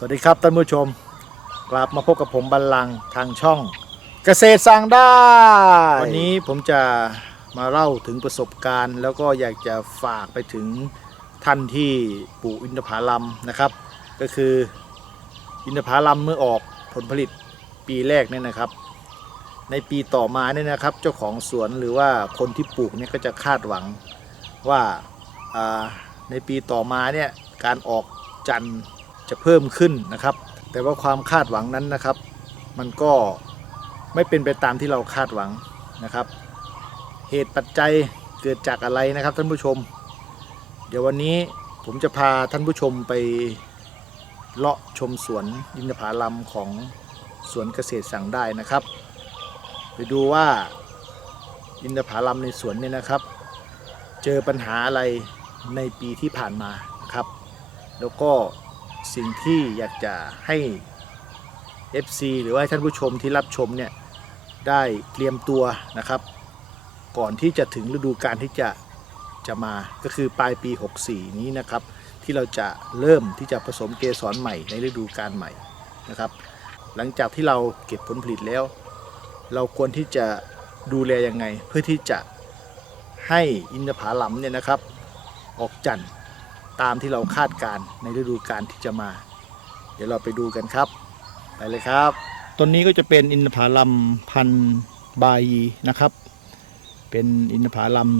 สวัสดีครับท่านผู้ชม กลับมาพบกับผมบัลลังทางช่องเกษตรสั่งได้ วันนี้ผมจะมาเล่าถึงประสบการณ์ แล้วก็อยากจะฝากไปถึงท่านที่ปลูกอินทผลัมนะครับ ก็คืออินทผลัมเมื่อออกผลผลิตปีแรกเนี่ยนะครับ ในปีต่อมาเนี่ยนะครับ เจ้าของสวนหรือว่าคนที่ปลูกเนี่ยก็จะคาดหวังว่าอ่าในปีต่อมาเนี่ยการออกจันทร์ จะเพิ่มขึ้นนะครับ แต่ว่าความคาดหวังนั้นนะครับ มันก็ไม่เป็นไปตามที่เราคาดหวังนะครับ เหตุปัจจัยเกิดจากอะไรนะครับท่านผู้ชม เดี๋ยววันนี้ผมจะพาท่านผู้ชมไปเลาะชมสวนอินทผลัมของสวนเกษตรสั่งได้นะครับ ไปดูว่าอินทผลัมในสวนเนี่ยนะครับ เจอปัญหาอะไรในปีที่ผ่านมานะครับ แล้วก็ สิ่งที่อยากจะให้ FC หรือว่าท่านผู้ชมที่รับชมเนี่ยได้เตรียมตัวนะครับ ก่อนที่จะถึงฤดูการที่จะจะมาก็คือปลายปี 64 นี้นะครับ ที่เราจะเริ่มที่จะผสมเกสรใหม่ในฤดูการใหม่นะครับ หลังจากที่เราเก็บผลผลิตแล้ว เราควรที่จะดูแลยังไง เพื่อที่จะให้อินทผลัมเนี่ยนะครับ ออกจันทร์ ตามที่เราคาดการในฤดูกาลที่จะมา เดี๋ยวเราไปดูกันครับ ไปเลยครับต้นนี้ก็จะเป็นอินทผลัมพันใบายีนะครับ เป็นอินทผลัม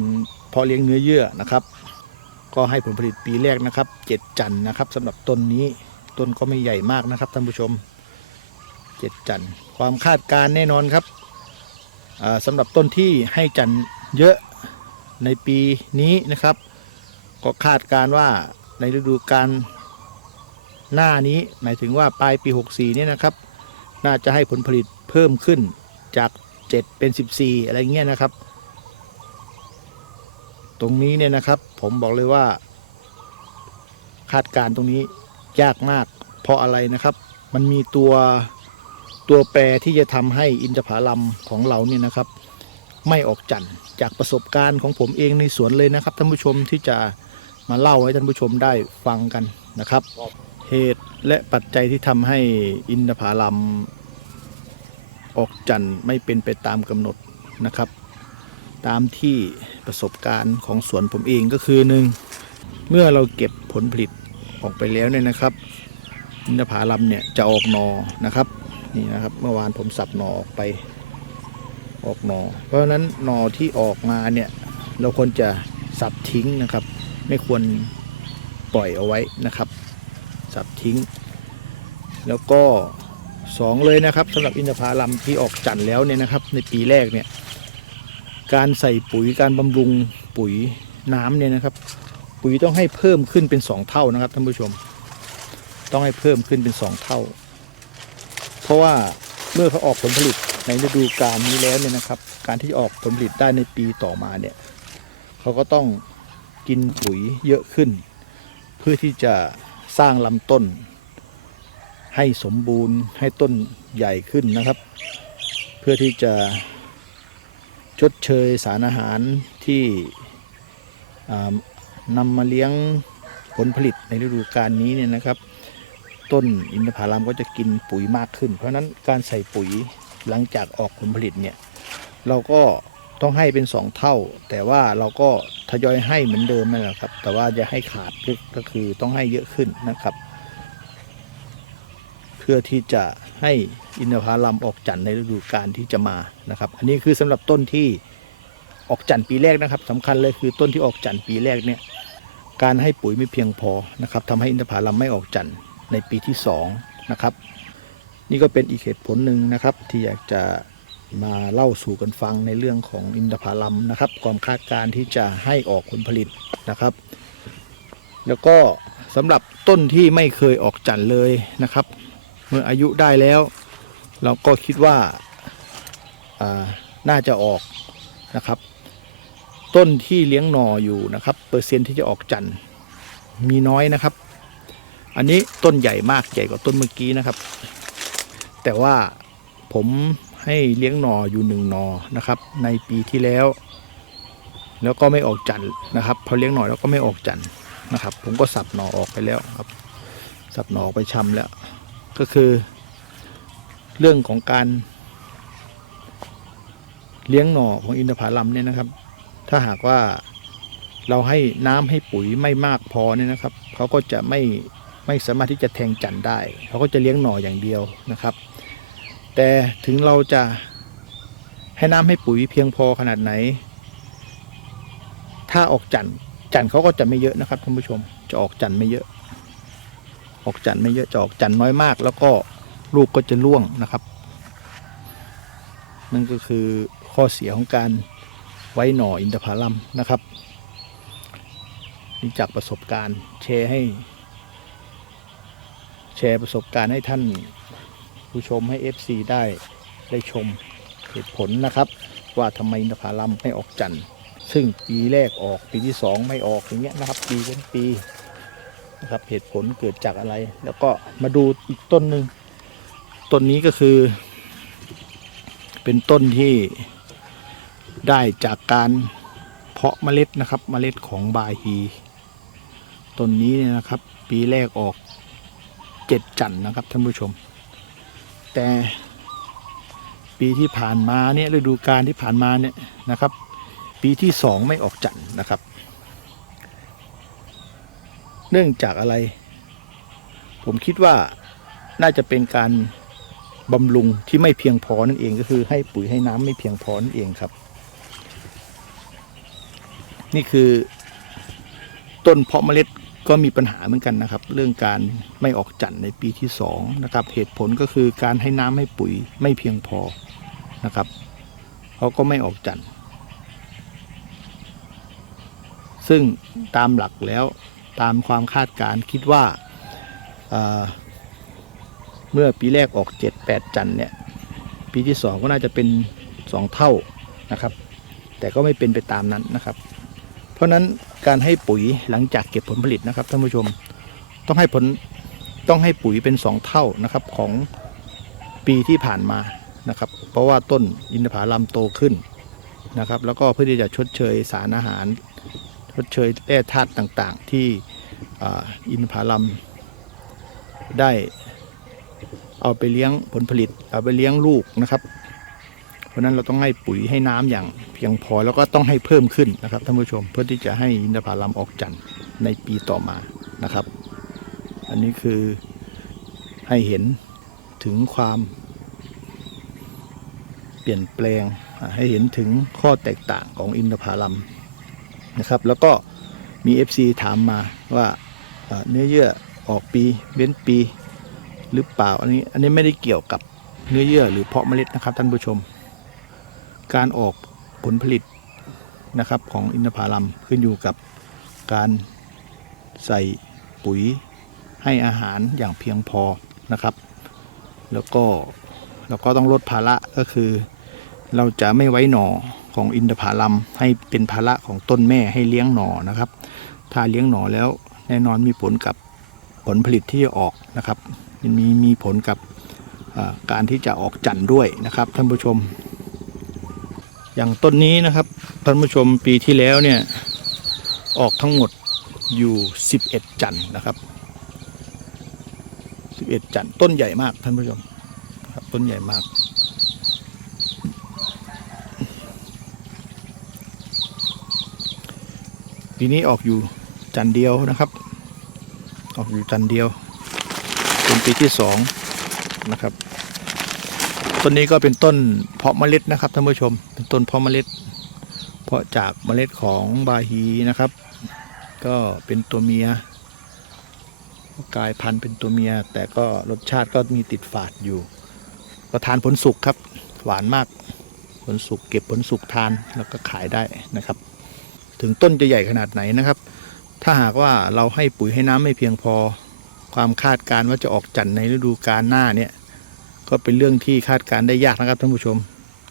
เพาะเลี้ยงเนื้อเยื่อนะครับ ก็ให้ผลผลิตปีแรกนะครับเจ็ดจันนะครับสำหรับต้นนี้ต้นก็ไม่ใหญ่มากนะครับท่านผู้ชมเจ็ดจันความคาดการแน่นอนครับอ่าสำหรับต้นที่ให้จันเยอะในปีนี้นะครับ ก็คาดการว่าในฤดูกาลหน้านี้หมายถึงว่าปลายปี 64เนี่ยนะครับ น่าจะให้ผลผลิตเพิ่มขึ้นจาก 7 เป็น 14 อะไรเงี้ยนะครับ ตรงนี้เนี่ยนะครับผมบอกเลยว่า คาดการตรงนี้ยากมาก เพราะอะไรนะครับ มันมีตัวตัวแปรที่จะทำให้อินทผลัมของเราเนี่ยนะครับ ไม่ออกจันทร์จากประสบการณ์ของผมเองในสวนเลยนะครับท่านผู้ชมที่จะ มาเล่าให้ท่านผู้ชมได้ฟังกันนะครับ เหตุและปัจจัยที่ทำให้อินทผลัมออกจันทร์ไม่เป็นไปตามกำหนดนะครับ ตามที่ประสบการณ์ของสวนผมเองก็คือหนึ่งเมื่อเราเก็บผลผลิตออกไปแล้วเนี่ยนะครับ อินทผลัมเนี่ยจะออกหนอนะครับนี่นะครับ เมื่อวานผมสับหนอออกไปออกหนอ เพราะฉะนั้นหนอที่ออกมาเนี่ยเราควรจะสับทิ้งนะครับ ไม่ควรปล่อยเอาไว้นะครับ สับทิ้ง แล้วก็สองเลยนะครับสำหรับอินทผลัมที่ออกจันทร์แล้วเนี่ยนะครับ ในปีแรกเนี่ยการใส่ปุ๋ยการบำรุงปุ๋ยน้ำเนี่ยนะครับ ปุ๋ยต้องให้เพิ่มขึ้นเป็นสองเท่านะครับท่านผู้ชม ต้องให้เพิ่มขึ้นเป็นสองเท่า เพราะว่าเมื่อเขาออกผลผลิตในฤดูกาลนี้แล้วเนี่ยนะครับ การที่ออกผลผลิตได้ในปีต่อมาเนี่ยเขาก็ต้อง กินปุ๋ยเยอะขึ้น เพื่อที่จะสร้างลำต้น ให้สมบูรณ์ให้ต้นใหญ่ขึ้นนะครับ เพื่อที่จะชดเชยสารอาหารที่นำมาเลี้ยงผลผลิตในฤดูกาลนี้เนี่ยนะครับ ต้นอินทผลัมก็จะกินปุ๋ยมากขึ้น เพราะนั้นการใส่ปุ๋ยหลังจากออกผลผลิตเนี่ยเราก็ ต้องให้เป็นสองเท่า แต่ว่าเราก็ทยอยให้เหมือนเดิมนั่นแหละครับ แต่ว่าจะให้ขาดก็คือต้องให้เยอะขึ้นนะครับ เพื่อที่จะให้อินทผลัมออกจันทร์ในฤดูกาลที่จะมานะครับ อันนี้คือสำหรับต้นที่ออกจันทร์ปีแรกนะครับสำคัญเลยคือต้นที่ออกจันทร์ปีแรกเนี่ยการให้ปุ๋ยไม่เพียงพอนะครับทำให้อินทผลัมไม่ออกจันทร์ในปีที่สองนะครับ นี่ก็เป็นอีกเหตุผลหนึ่งนะครับที่อยากจะ มาเล่าสู่กันฟังในเรื่องของอินทผลัมนะครับ ความคาดการ์ที่จะให้ออกผลผลิตนะครับ แล้วก็สำหรับต้นที่ไม่เคยออกจันทร์เลยนะครับ เมื่ออายุได้แล้ว เราก็คิดว่าาน่าจะออกนะครับ ต้นที่เลี้ยงหน่ออยู่นะครับ เปอร์เซ็นที่จะออกจันทร์มีน้อยนะครับ อันนี้ต้นใหญ่มากใหญ่กว่าต้นเมื่อกี้นะครับ แต่ว่าผม ให้เลี้ยงหน่ออยู่หนึ่งหนอนะครับ ในปีที่แล้ว แล้วก็ไม่ออกจันทร์นะครับพอเลี้ยงหน่อแล้วก็ไม่ออกจันทร์นะครับ ผมก็สับหน่อออกไปแล้วครับ สับหน่อออกไปชำแล้ว ก็คือ เรื่องของการ เลี้ยงหน่อของอินทผลัมเนี่ยนะครับ ถ้าหากว่าเราให้น้ำให้ปุ๋ยไม่มากพอเนี่ยนะครับเขาก็จะไม่ไม่สามารถที่จะแทงจันทร์ได้เขาก็จะเลี้ยงหน่ออย่างเดียวนะครับ แต่ถึงเราจะให้น้ำให้ปุ๋ยเพียงพอขนาดไหน ถ้าออกจันทร์จันเขาก็จะไม่เยอะนะครับท่านผู้ชมจะออกจันทร์ไม่เยอะ ออกจันทร์ไม่เยอะจะออกจันทร์น้อยมาก แล้วก็ลูกก็จะร่วงนะครับ นั่นก็คือข้อเสียของการไว้หน่ออินทผลัมนะครับนี่จากประสบการณ์แชร์ให้ แชร์ประสบการณ์ให้ท่าน ผู้ชมให้ FC ได้ได้ชมเหตุผลนะครับ ว่าทำไมนทผลัมไม่ออกจันทร์ซึ่งปีแรกออกปีที่สองไม่ออกอย่างเงี้ยนะครับปีเป็นปีนะครับเหตุผลเกิดจากอะไร แล้วก็มาดูอีกต้นหนึ่งต้นนี้ก็คือ เป็นต้นที่ได้จากการเพาะเมล็ดนะครับ เมล็ดของบาฮีต้นนี้เนี่ยนะครับ ปีแรกออกเจ็ดจันทร์นะครับท่านผู้ชม แต่ปีที่ผ่านมาเนี่ยฤดูกาลที่ผ่านมาเนี่ยนะครับ ปีที่สองไม่ออกจันทร์นะครับ เนื่องจากอะไร ผมคิดว่าน่าจะเป็นการบำรุงที่ไม่เพียงพอนั่นเองก็คือให้ปุ๋ยให้น้ำไม่เพียงพอนั่นเองครับ นี่คือต้นเพาะเมล็ด ก็มีปัญหาเหมือนกันนะครับ เรื่องการไม่ออกจันทร์ในปีที่สองนะครับเหตุผลก็คือการให้น้ำให้ปุ๋ยไม่เพียงพอนะครับเขาก็ไม่ออกจันทร์ซึ่งตามหลักแล้วตามความคาดการ์คิดว่าเอ่อเมื่อปีแรกออก 7 8 จันทร์เนี่ยปีที่ 2 ก็น่าจะเป็น 2 เท่านะครับ แต่ก็ไม่เป็นไปตามนั้นนะครับ เพราะนั้นการให้ปุ๋ยหลังจากเก็บผลผลิตนะครับท่านผู้ชมต้องให้ผลต้องให้ปุ๋ยเป็น 2 เท่านะครับของปีที่ผ่านมานะครับ เพราะว่าต้นอินทผลัมโตขึ้นนะครับ แล้วก็เพื่อที่จะชดเชยสารอาหาร ชดเชยแร่ธาตุต่างๆ ที่ออินทผลัมได้เอาไปเลี้ยงผลผลิต เอาไปเลี้ยงลูกนะครับ เพราะนั้นเราต้องให้ปุ๋ยให้น้ำอย่างเพียงพอแล้วก็ต้องให้เพิ่มขึ้นนะครับท่านผู้ชมเพื่อที่จะให้อินทผลัมออกจันทร์ในปีต่อมานะครับ อันนี้คือให้เห็นถึงความเปลี่ยนแปลงให้เห็นถึงข้อแตกต่างของอินทผลัมนะครับ แล้วก็มี FC ถามมาว่าเนื้อเยื่อออกปีเว้นปีหรือเปล่าอันนี้อันนี้ไม่ได้เกี่ยวกับเนื้อเยื่อหรือเพาะเมล็ดนะครับท่านผู้ชม การออกผลผลิตนะครับของอินทผลัมขึ้นอยู่กับการใส่ปุ๋ยให้อาหารอย่างเพียงพอนะครับ แล้วก็แล้วก็ต้องลดภาระก็คือ เราจะไม่ไว้หน่อของอินทผลัมให้เป็นภาระของต้นแม่ให้เลี้ยงหน่อนะครับ ถ้าเลี้ยงหน่อแล้วแน่นอนมีผลกับผลผลิตที่จะออกนะครับมันมีมีผลกับการที่จะออกจันทร์ด้วยนะครับท่านผู้ชม อย่างต้นนี้นะครับท่านผู้ชมปีที่แล้วเนี่ยออกทั้งหมดอยู่ 11 จันทร์นะครับ 11 จันทร์ต้นใหญ่มากท่านผู้ชมครับต้นใหญ่มาก ปีนี้ออกอยู่จันทร์เดียวนะครับ ออกอยู่จันทร์เดียว เป็นปีที่สองนะครับ ต้นนี้ก็เป็นต้นเพาะเมล็ดนะครับท่านผู้ชม เป็นต้นเพาะเมล็ด เพาะจากเมล็ดของบาฮีนะครับ ก็เป็นตัวเมียกลายพันธุ์เป็นตัวเมีย แต่ก็รสชาติก็มีติดฝาดอยู่ ก็ทานผลสุกครับ หวานมากผลสุกเก็บผลสุกทานแล้วก็ขายได้นะครับ ถึงต้นจะใหญ่ขนาดไหนนะครับ ถ้าหากว่าเราให้ปุ๋ยให้น้ำไม่เพียงพอ ความคาดการณ์ว่าจะออกจันทร์ในฤดูกาลหน้าเนี่ย ก็เป็นเรื่องที่คาดการณ์ได้ยากนะครับท่านผู้ชม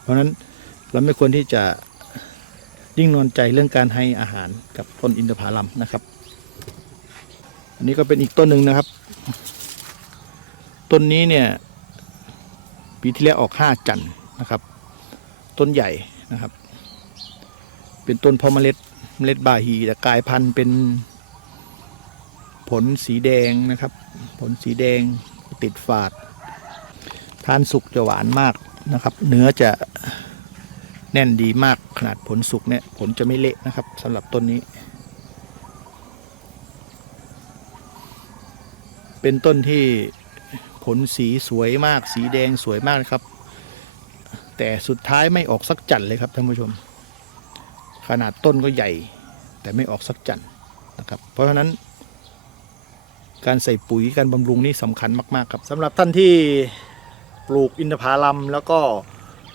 เพราะฉะนั้นเราไม่ควรที่จะยิ่งนอนใจเรื่องการให้อาหารกับต้นอินทผลัมนะครับ อันนี้ก็เป็นอีกต้นหนึ่งนะครับ ต้นนี้เนี่ยปีที่แล้วออกห้าจันนะครับ ต้นใหญ่นะครับ เป็นต้นพาเมล็ดเมล็ดบาฮีแต่กลายพันธุ์เป็นผลสีแดงนะครับ ผลสีแดงติดฝาด ทานสุกจะหวานมากนะครับ เนื้อจะแน่นดีมากขนาดผลสุกเนี่ยผลจะไม่เละนะครับสำหรับต้นนี้ เป็นต้นที่ผลสีสวยมาก สีแดงสวยมากนะครับ แต่สุดท้ายไม่ออกสักจันทร์เลยครับท่านผู้ชม ขนาดต้นก็ใหญ่ แต่ไม่ออกสักจันทร์นะครับ เพราะฉะนั้นการใส่ปุ๋ยการบำรุงนี่สำคัญมาก ๆ ครับสำหรับท่านที่ ปลูกอินทผลัมแล้วก็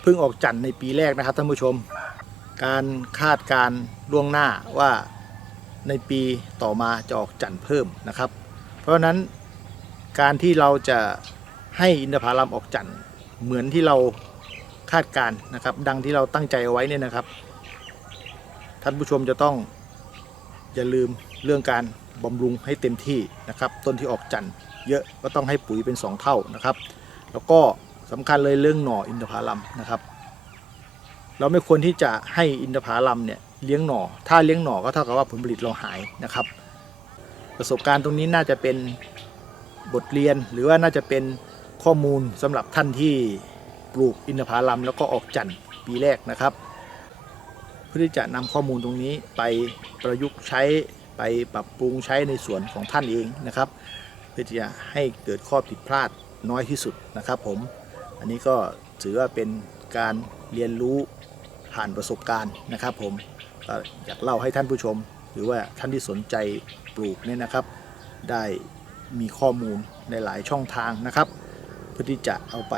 เพิ่งออกจันทร์ในปีแรกนะครับท่านผู้ชม การคาดการล่วงหน้าว่าในปีต่อมาจะออกจันทร์เพิ่มนะครับ เพราะฉะนั้นการที่เราจะให้อินทผลัมออกจันทร์เหมือนที่เราคาดการนะครับ ดังที่เราตั้งใจเอาไว้เนี่ยนะครับ ท่านผู้ชมจะต้องอย่าลืมเรื่องการบำรุงให้เต็มที่นะครับ ต้นที่ออกจันทร์เยอะก็ต้องให้ปุ๋ยเป็น 2 เท่านะครับ แล้วก็สำคัญเลยเรื่องหน่ออินทผลัมนะครับ เราไม่ควรที่จะให้อินทผลัมเนี่ยเลี้ยงหน่อ ถ้าเลี้ยงหน่อก็เท่ากับว่าผลผลิตเราหายนะครับ ประสบการณ์ตรงนี้น่าจะเป็นบทเรียนหรือว่าน่าจะเป็นข้อมูลสำหรับท่านที่ปลูกอินทผลัมแล้วก็ออกจันทร์ปีแรกนะครับเพื่อที่จะนำข้อมูลตรงนี้ไปประยุกต์ใช้ไปปรับปรุงใช้ในส่วนของท่านเองนะครับ เพื่อที่จะให้เกิดข้อผิดพลาด น้อยที่สุดนะครับผม อันนี้ก็ถือว่าเป็นการเรียนรู้ผ่านประสบการณ์นะครับผมก็อยากเล่าให้ท่านผู้ชม หรือว่าท่านที่สนใจปลูกเนี่ยนะครับ ได้มีข้อมูลในหลายช่องทางนะครับ เพื่อที่จะเอาไป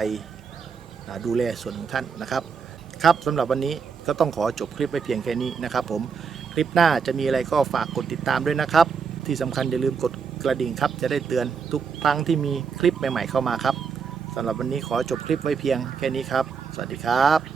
ดูแลส่วนของท่านนะครับ ครับสำหรับวันนี้ก็ต้องขอจบคลิปไว้เพียงแค่นี้นะครับผม คลิปหน้าจะมีอะไรก็ฝากกดติดตามด้วยนะครับ ที่สำคัญอย่าลืมกด กระดิ่งครับ จะได้เตือนทุกครั้งที่มีคลิปใหม่ๆเข้ามาครับสำหรับวันนี้ขอจบคลิปไว้เพียงแค่นี้ครับ สวัสดีครับ